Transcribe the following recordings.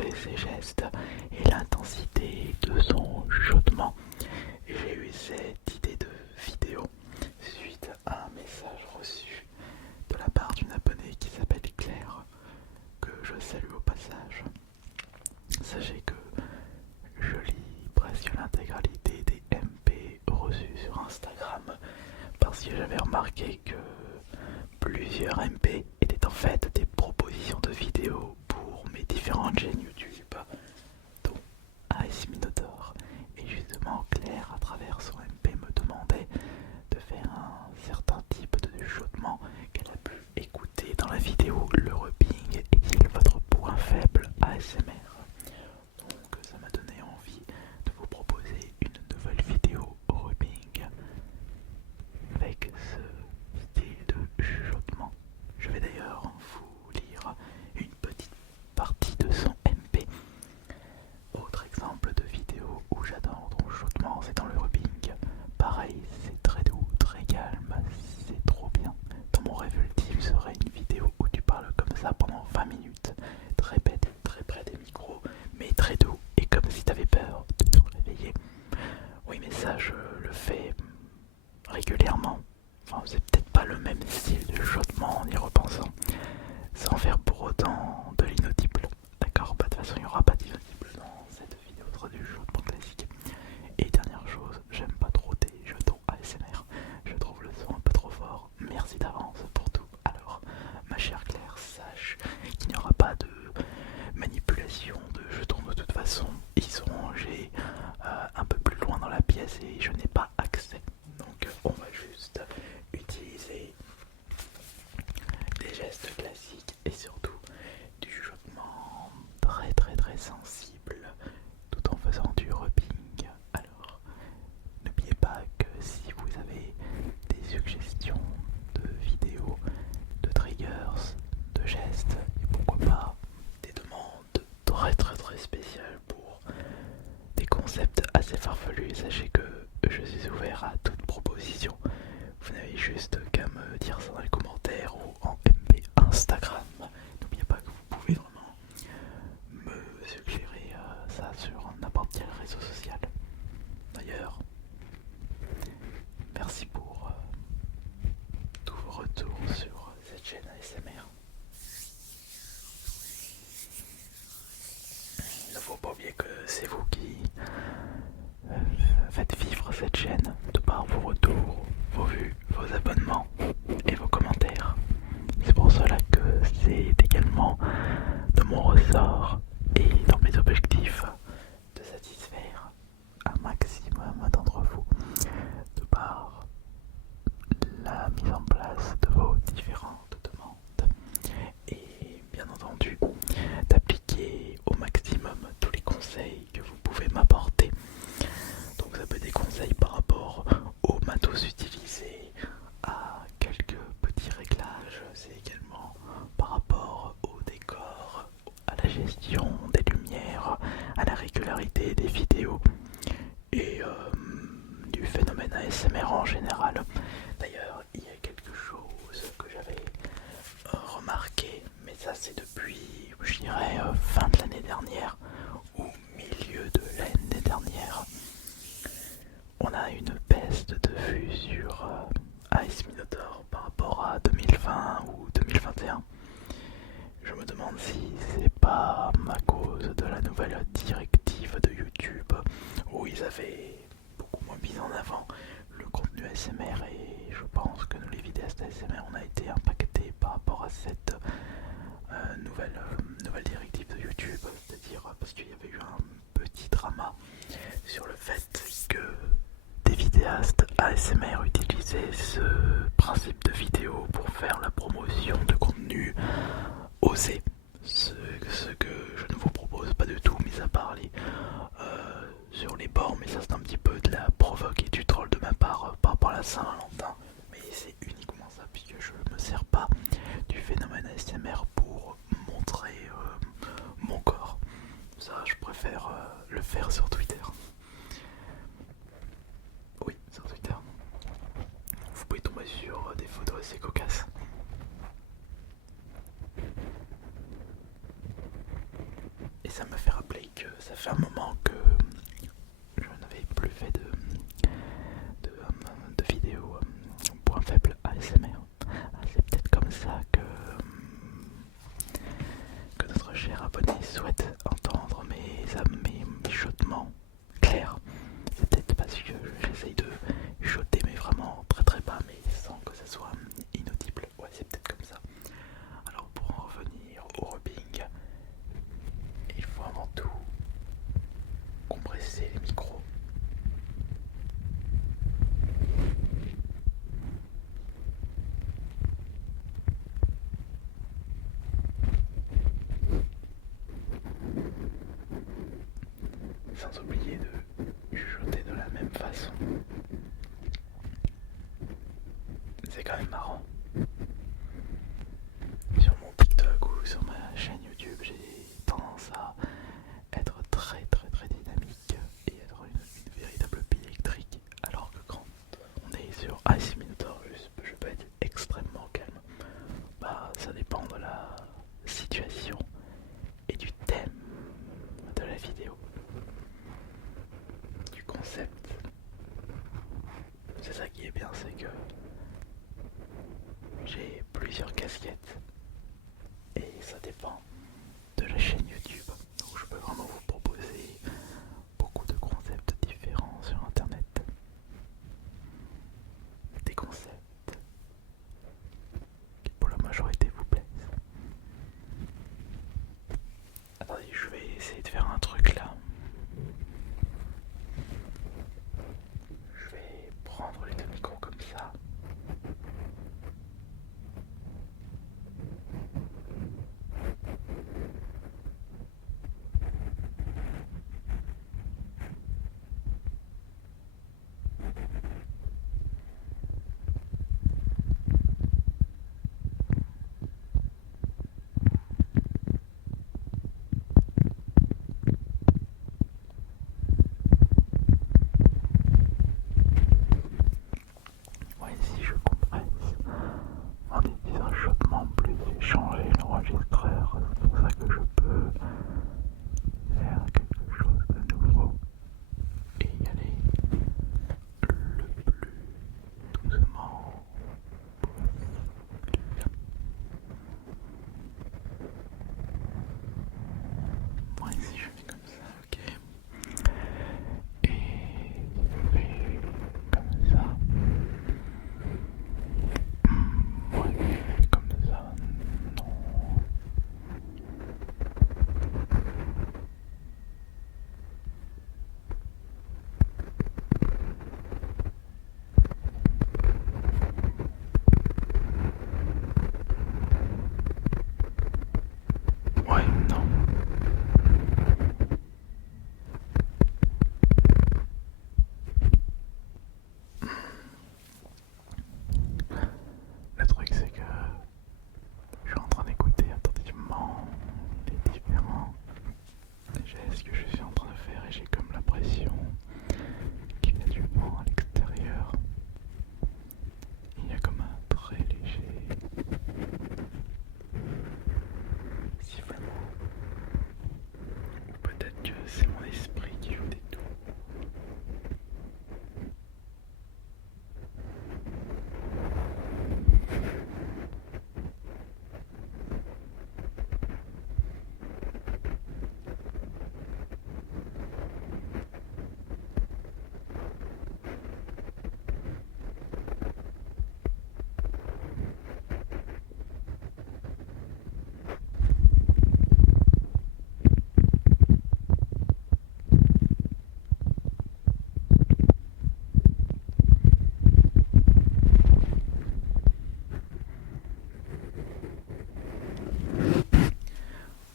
contrôler ses gestes et l'intensité de son chuchotement. J'ai eu cette idée de vidéo suite à un message reçu de la part d'une abonnée qui s'appelle Claire, que je salue au passage. Sachez que je lis presque l'intégralité des MP reçus sur Instagram parce que j'avais remarqué que plusieurs MP étaient en fait des propositions de vidéos pour mes différentes chaînes YouTube, dont AS Minotaur. Et justement, Claire, à travers son MP, me demandait de faire un certain type de chuchotement qu'elle a pu écouter dans la vidéo. Le rubbing est-il votre point faible ASMR? Donc ça m'a donné envie de vous proposer une nouvelle vidéo au rubbing avec ce style de chuchotement. Je vais d'ailleurs vous lire une petite partie de son MP. Autre exemple de vidéo où j'adore ton chuchotement, c'est dans le rubbing. Pareil, c'est très doux, très calme, c'est trop bien. Dans mon rêve ultime serait une vidéo où tu parles comme ça pendant 20 minutes, très bête, très près des micros, mais très doux et comme si t'avais peur de te réveiller. Oui, mais ça, je le fais régulièrement. Enfin, c'est peut-être pas le même style de chuchotement en y repensant, sans faire pour autant de l'inaudible. D'accord, bah de toute façon, il n'y aura pas d'inaudible dans cette vidéo du chuchotement classique. Et dernière chose, j'aime pas trop tes jetons ASMR. Je trouve le son un peu trop fort. Merci d'avance pour tout. Alors, ma chère Claire, sache qu'il n'y aura pas de manipulation de jetons de toute façon. Ils sont rangés un peu plus loin dans la pièce et je n'ai pas accès. Donc on va juste utiliser des gestes classiques et surtout du chuchotement très très très sensible tout en faisant du rubbing. Alors n'oubliez pas que si vous avez des suggestions de vidéos, de triggers, de gestes et pourquoi pas des demandes très très très spéciales pour des concepts assez farfelus, sachez que je suis ouvert à toute proposition. Vous n'avez juste qu'à me dire ça dans les commentaires ou en MP Instagram. N'oubliez pas que vous pouvez vraiment me suggérer ça sur n'importe quel réseau social. D'ailleurs, merci pour tous vos retours sur cette chaîne ASMR. Il ne faut pas oublier que c'est vous qui faites vivre cette chaîne de par vos retours, vos vues, vos abonnements et vos commentaires. C'est pour cela que c'est également de mon ressort et dans mes objectifs de satisfaire un maximum d'entre vous de par la mise en place de vos différentes demandes et bien entendu d'appliquer au maximum tous les conseils que vous pouvez m'apporter. Donc ça peut être des conseils par rapport au matos utilisé, à quelques petits réglages, c'est également par rapport au décor, à la gestion des lumières, à la régularité des vidéos et du phénomène ASMR en général. D'ailleurs, il y a quelque chose que j'avais remarqué, mais ça c'est depuis, je dirais, fin de l'année dernière ou milieu de l'année dernière. On a une baisse de vues sur AS Minotaur par rapport à 2020 ou 2021. Je me demande si c'est pas à cause de la nouvelle directive de YouTube où ils avaient beaucoup moins mis en avant le contenu ASMR et je pense que nous les vidéastes ASMR on a été impactés par rapport à cette nouvelle directive de YouTube, c'est-à-dire parce qu'il y avait eu un petit drama sur le fait que des vidéastes ASMR utilisaient ce principe de vidéo pour faire la promotion de contenu osé, ce que je ne vous propose pas du tout, mis à part sur les bords, mais ça c'est un petit peu de la provoque et du troll de ma part par rapport à la Saint-Valentin, mais c'est uniquement ça puisque je ne me sers pas du phénomène ASMR pour montrer mon corps. Ça je préfère le faire sur Twitter. Oui, sur Twitter. Vous pouvez tomber sur des photos assez cocasses. Et ça me sans oublier de chuchoter de la même façon. C'est quand même marrant. Sur mon TikTok ou sur ma chaîne YouTube, j'ai tendance à être très dynamique et être une véritable pile électrique, alors que quand on est sur Ice Minotaur, je peux être extrêmement calme. Bah, ça dépend de la situation et du thème de la vidéo, du concept. C'est ça qui est bien, c'est que j'ai plusieurs casquettes et ça dépend de la chaîne YouTube. Donc je peux vraiment vous proposer beaucoup de concepts différents sur internet. Des concepts qui pour la majorité vous plaisent. Attendez, je vais essayer de faire un truc là. Je vais prendre les deux micros comme ça. Si je compresse en utilisant un chaudement plus changer l'enregistreur, c'est pour ça que je peux faire quelque chose de nouveau et y aller le plus doucement possible. Moi ici je fais comme ça, ok. Et je fais comme ça. Ouais, comme ça, non. Ouais, non. Le truc c'est que je suis en train d'écouter attentivement les différents gestes que je suis en train de faire et j'ai comme l'impression qu'il y a du vent à l'extérieur. Il y a comme un très léger sifflement. Ou peut-être que c'est mon esprit qui joue des tours.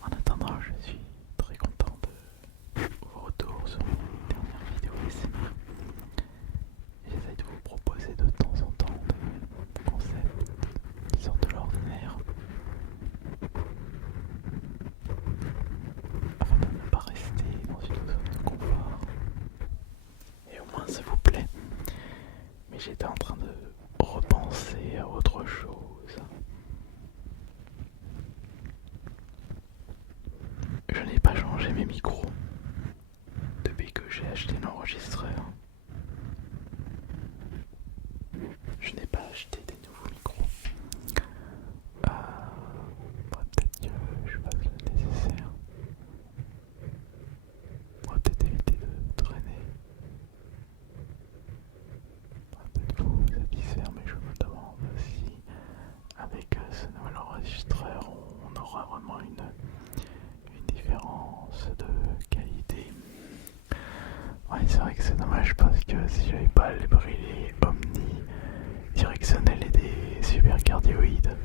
En attendant, je suis très content de vos retours sur mes dernières vidéos ASMR. J'essaie de vous proposer de temps en temps des concepts qui sortent de l'ordinaire afin de ne pas rester dans une zone de confort. Et au moins ça vous plaît. Mais j'étais en train de repenser à autre chose. Je n'ai pas changé mes micros depuis que j'ai acheté l'enregistreur. Je n'ai pas acheté des nouveaux micros. Peut-être que je fasse le nécessaire. On va peut-être éviter de traîner. On va peut-être vous satisfaire, mais je me demande si avec ce nouvel enregistreur on aura vraiment une différence de qualité. Ouais, c'est vrai que c'est dommage parce que si j'avais pas les brillés omnidirectionnels et des super cardioïdes,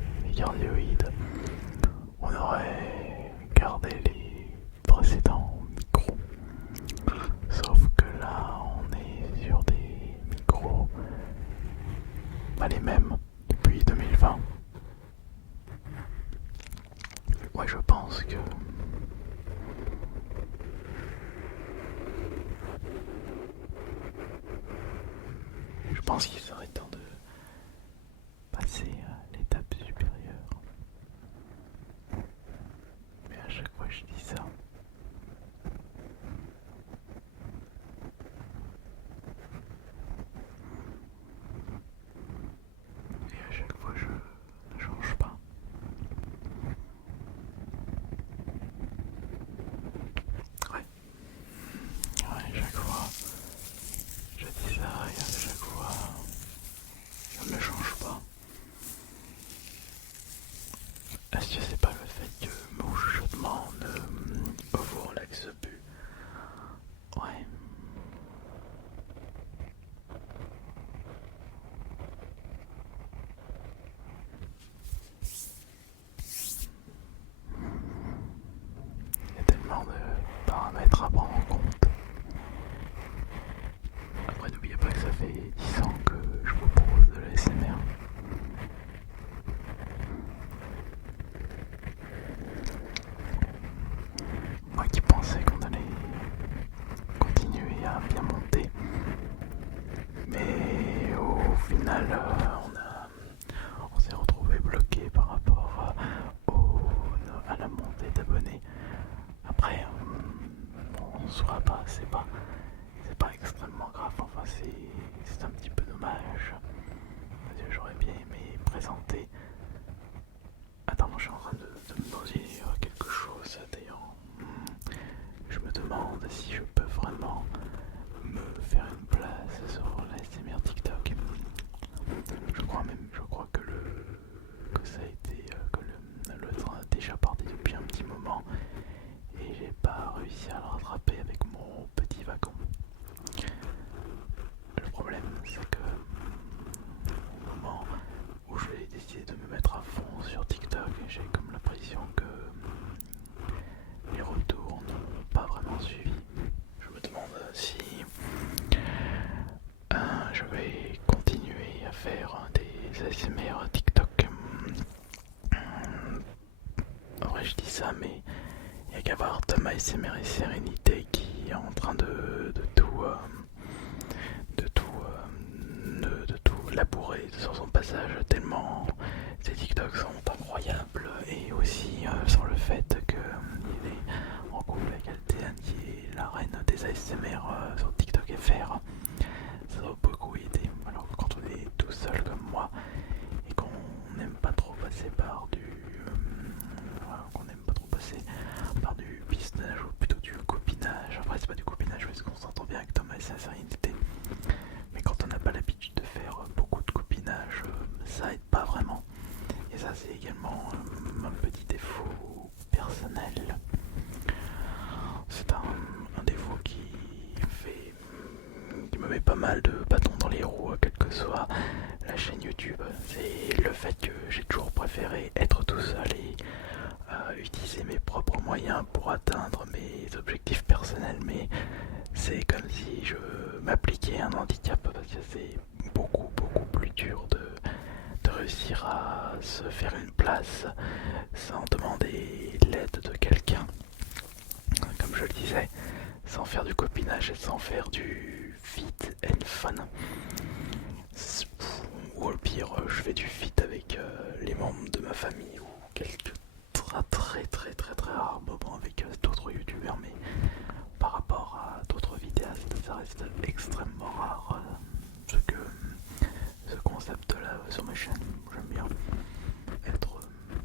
on aurait gardé les précédents micros. est-ce que c'est pas le fait que mon chuchotement ne vous relaxe plus? Ouais. Il y a tellement de paramètres à prendre en compte. Après, n'oubliez pas que ça fait 10 ans que je vous propose de la SMR. Moi qui pensais qu'on allait continuer à bien monter, mais au final, on s'est retrouvé bloqué par rapport à la montée d'abonnés. Après, on ne saura pas, c'est pas extrêmement grave, enfin c'est un petit peu dommage. J'aurais bien aimé présenter. Attends, je suis en train de me poser quelque chose d'ailleurs. Je me demande si je peux vraiment me faire une place sur la SMR TikTok. Je crois que ça a été, le train a déjà parti depuis un petit moment et j'ai pas réussi à le rattraper avec mon petit wagon. Le problème, c'est que au moment où je vais décider de me mettre à fond sur TikTok, j'ai comme l'impression que les retours n'ont pas vraiment suivi. Je me demande si je vais continuer à faire des ASMR TikTok. En vrai, je dis ça, mais il n'y a qu'à voir Thomas ASMR et Sérénité qui est en train de tout labourer sur son passage, tellement ces TikToks sont incroyables, et aussi sur le fait qu'il est en couple avec Altéane qui est la reine des ASMR sur TikTok FR. Ça va beaucoup aider. Alors que quand on est tout seul comme moi et qu'on n'aime pas trop passer par du business ou plutôt du copinage. Après c'est pas du copinage parce qu'on s'entend bien avec Thomas et sa sérénité. Mais quand on n'a pas l'habitude de faire beaucoup de copinage, ça aide pas vraiment. Et ça c'est également un petit défaut personnel. C'est un défaut qui me met pas mal de bâtons dans les roues, quelle que soit la chaîne YouTube. C'est le fait que j'ai toujours préféré être tout seul et utiliser mes propres moyens pour atteindre mes objectifs personnels, mais c'est comme si je m'appliquais un handicap parce que c'est beaucoup plus dur de réussir à se faire une place sans demander l'aide de quelqu'un, comme je le disais, sans faire du copinage et sans faire du fit and fun. Ou au pire, je fais du fit avec les membres de ma famille ou quelques très rares moments avec d'autres youtubeurs, mais par rapport à d'autres vidéastes, ça reste extrêmement rare ce concept là sur ma chaîne. J'aime bien être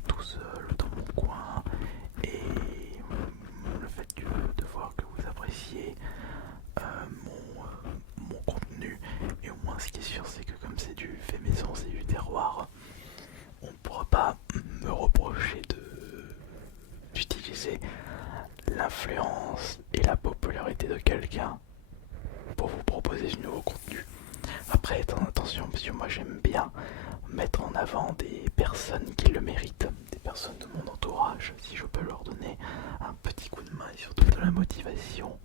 tout seul dans mon coin et le fait de voir que vous appréciez mon contenu, et au moins ce qui est sûr c'est que comme c'est du fait maison, c'est du terroir, on ne pourra pas me reprocher d'utiliser l'influence et la popularité de quelqu'un pour vous proposer du nouveau contenu. Après, attention, parce que moi j'aime bien mettre en avant des personnes qui le méritent, des personnes de mon entourage, si je peux leur donner un petit coup de main et surtout de la motivation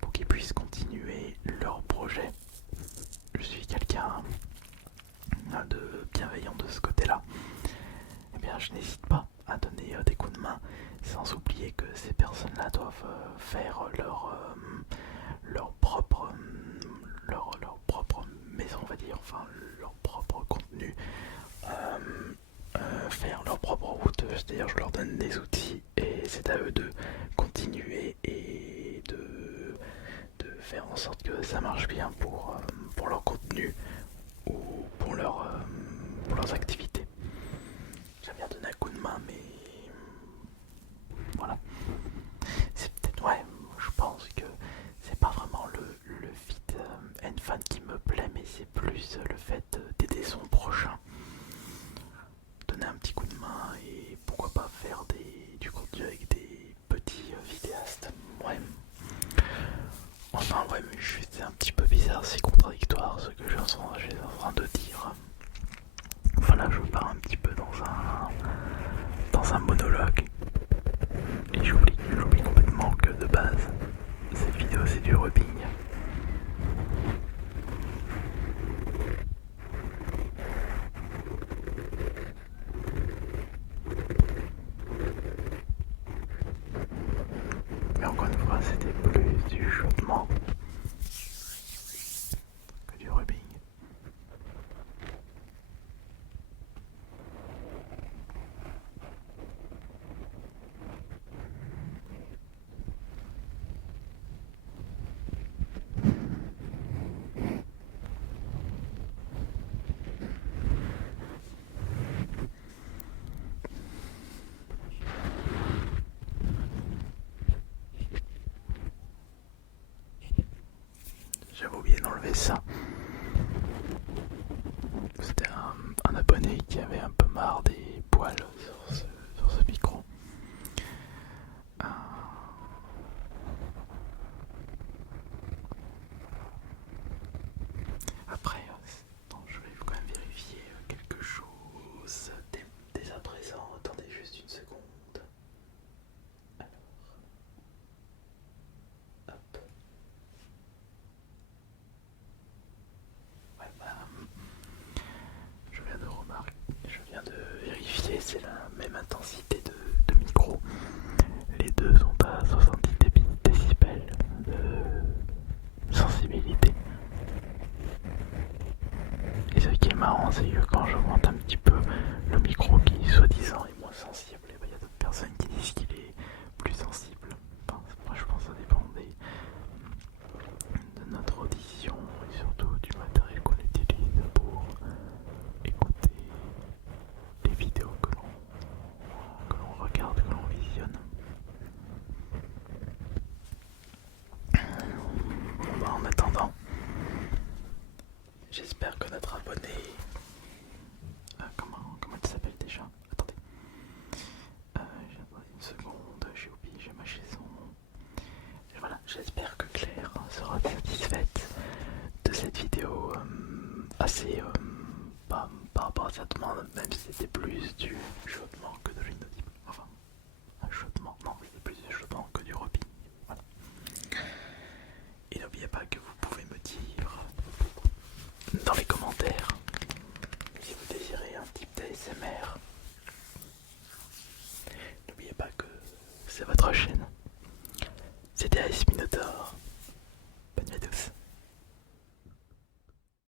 pour qu'ils puissent continuer leur projet. Je suis quelqu'un de bienveillant de ce côté-là. Eh bien, je n'hésite pas à donner des coups de main, sans oublier que ces personnes-là doivent faire leur propre maison, on va dire, enfin leur propre contenu, faire leur propre route. C'est-à-dire, je leur donne des outils et c'est à eux de continuer et de faire en sorte que ça marche bien pour leur contenu ou pour leurs activités. J'aime bien donner un coup de main, mais voilà. C'est peut-être, ouais, je pense que c'est pas vraiment le fit and fun qui me plaît, mais c'est plus le fait d'aider son prochain. Donner un petit coup de main et pourquoi j'avais oublié d'enlever ça. C'était un abonné qui avait un peu marre des poils sur ce micro. Après, je vais quand même vérifier quelque chose dès à présent. Attendez juste une seconde. Alors, hop. Ouais, je viens de vérifier, c'est la même intensité de micro. Les deux sont à 70 décibels de sensibilité. Et ce qui est marrant, c'est que quand j'augmente un petit peu le micro qui soi-disant est moins sensible, il y a d'autres personnes qui disent qu'il est plus sensible. Enfin, moi je pense que ça dépend de notre audition et surtout du matériel qu'on utilise pour écouter les vidéos que l'on regarde, que l'on visionne. En attendant, j'espère que notre abonné... comment il s'appelle déjà? Attendez. Une seconde, j'ai oublié, j'ai mâché son nom. Et voilà, j'espère que Claire sera satisfaite de cette vidéo assez... par rapport à sa demande, même si c'était plus du chuchotement que de l'inaudible. Enfin, un chuchotement, non, c'était plus du chuchotement que du répit. Voilà. Et n'oubliez pas que vous pouvez me dire dans les commentaires si vous désirez un type d'ASMR. N'oubliez pas que c'est votre chaîne.